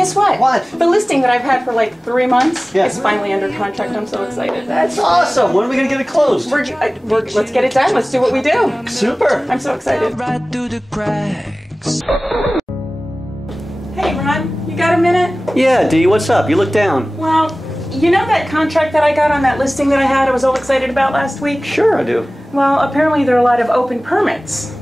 guess what? What? The listing that I've had for like 3 months is finally under contract. I'm so excited. That's awesome. When are we going to get it closed? Let's get it done. Let's do what we do. Super. I'm so excited. Right through the cracks. Hey, Ron, you got a minute? Yeah, Dee, what's up? You look down. Well, you know that contract that I got on that listing that I was all excited about last week? Sure I do. Well, apparently there are a lot of open permits.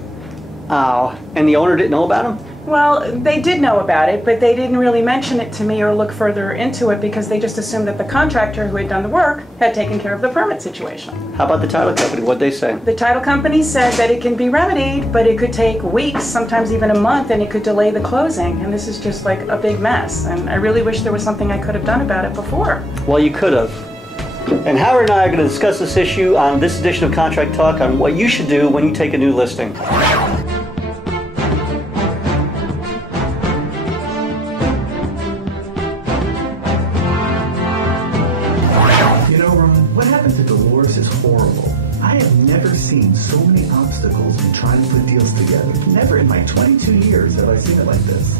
Oh, and the owner didn't know about them? Well, they did know about it, but they didn't really mention it to me or look further into it because they just assumed that the contractor who had done the work had taken care of the permit situation. How about the title company? What'd they say? The title company said that it can be remedied, but it could take weeks, sometimes even a month, and it could delay the closing. And this is just like a big mess. And I really wish there was something I could have done about it before. Well, you could have. And Howard and I are going to discuss this issue on this edition of Contract Talk on what you should do when you take a new listing. What happened to Dolores is horrible. I have never seen so many obstacles in trying to put deals together. Never in my 22 years have I seen it like this.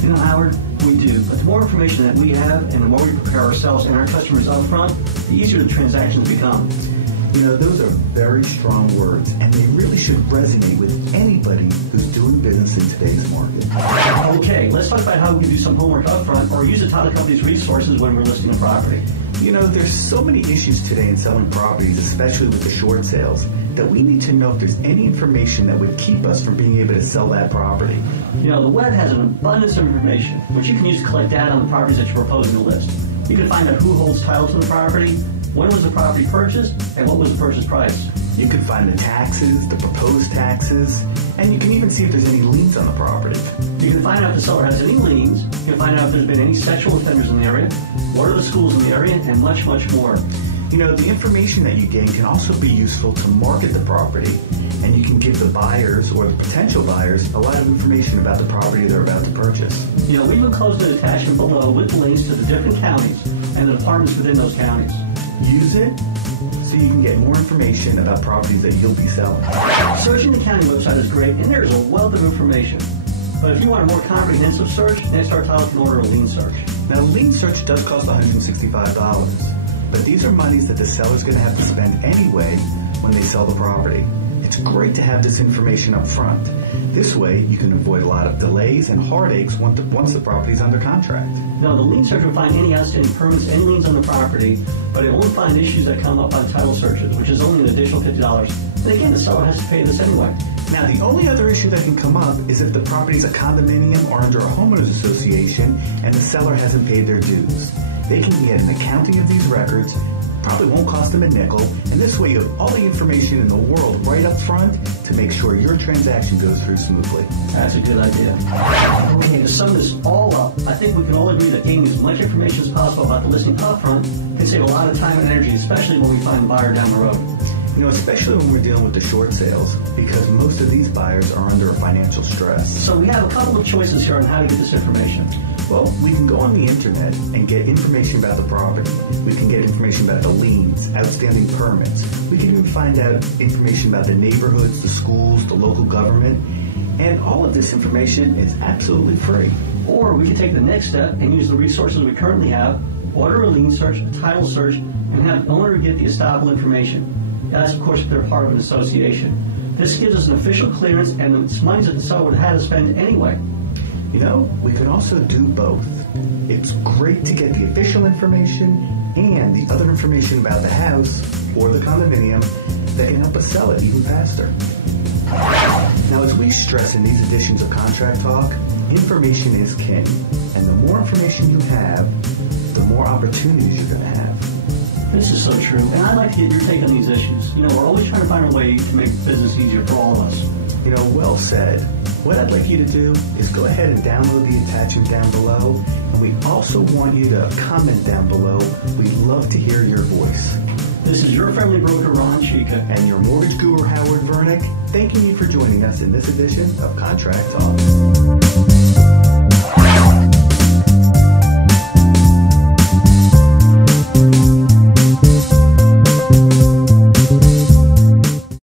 You know, Howard, we do. But the more information that we have and the more we prepare ourselves and our customers up front, the easier the transactions become. You know, those are very strong words, and they really should resonate with anybody who's doing business in today's market. Okay, let's talk about how we can do some homework up front or use the title company's resources when we're listing a property. You know, there's so many issues today in selling properties, especially with the short sales, that we need to know if there's any information that would keep us from being able to sell that property. You know, the web has an abundance of information, which you can use to collect data on the properties that you're proposing to list. You can find out who holds title to the property, when was the property purchased, and what was the purchase price. You can find the taxes, the proposed taxes, and you can even see if there's any liens on the property. You can find out if the seller has any liens, you can find out if there's been any sexual offenders in the area, what are the schools in the area, and much, much more. You know, the information that you gain can also be useful to market the property, and you can give the buyers or the potential buyers a lot of information about the property they're about to purchase. You know, we've enclosed an attachment below with links to the different counties and the departments within those counties. Use it so you can get more information about properties that you'll be selling. Searching the county website is great, and there's a wealth of information. But if you want a more comprehensive search, Next Star Title can order a lien search. Now, a lien search does cost $165, but these are monies that the seller's going to have to spend anyway when they sell the property. It's great to have this information up front. This way, you can avoid a lot of delays and heartaches once the property's under contract. Now, the lien search will find any outstanding permits and liens on the property, but it won't find issues that come up on title searches, which is only an additional $50. And again, the seller has to pay this anyway. Now, the only other issue that can come up is if the property is a condominium or under a homeowners association and the seller hasn't paid their dues. They can get an accounting of these records, probably won't cost them a nickel, and this way you have all the information in the world right up front to make sure your transaction goes through smoothly. That's a good idea. Okay, to sum this all up, I think we can all agree that gaining as much information as possible about the listing up front can save a lot of time and energy, especially when we find a buyer down the road. You know, especially when we're dealing with the short sales, because most of these buyers are under a financial stress. So we have a couple of choices here on how to get this information. Well, we can go on the internet and get information about the property. We can get information about the liens, outstanding permits. We can even find out information about the neighborhoods, the schools, the local government. And all of this information is absolutely free. Or we can take the next step and use the resources we currently have, order a lien search, a title search, and have the owner get the estoppel information. That's, of course, if they're part of an association. This gives us an official clearance, and it's money that the seller would have had to spend anyway. You know, we can also do both. It's great to get the official information and the other information about the house or the condominium that can help us sell it even faster. Now, as we stress in these editions of Contract Talk, information is king. And the more information you have, the more opportunities you're going to have. This is so true, and I'd like to get your take on these issues. You know, we're always trying to find a way to make business easier for all of us. You know, well said. What I'd like you to do is go ahead and download the attachment down below, and we also want you to comment down below. We'd love to hear your voice. This is your friendly broker, Ron Chica. And your mortgage guru, Howard Vernick, thanking you for joining us in this edition of Contract Talk.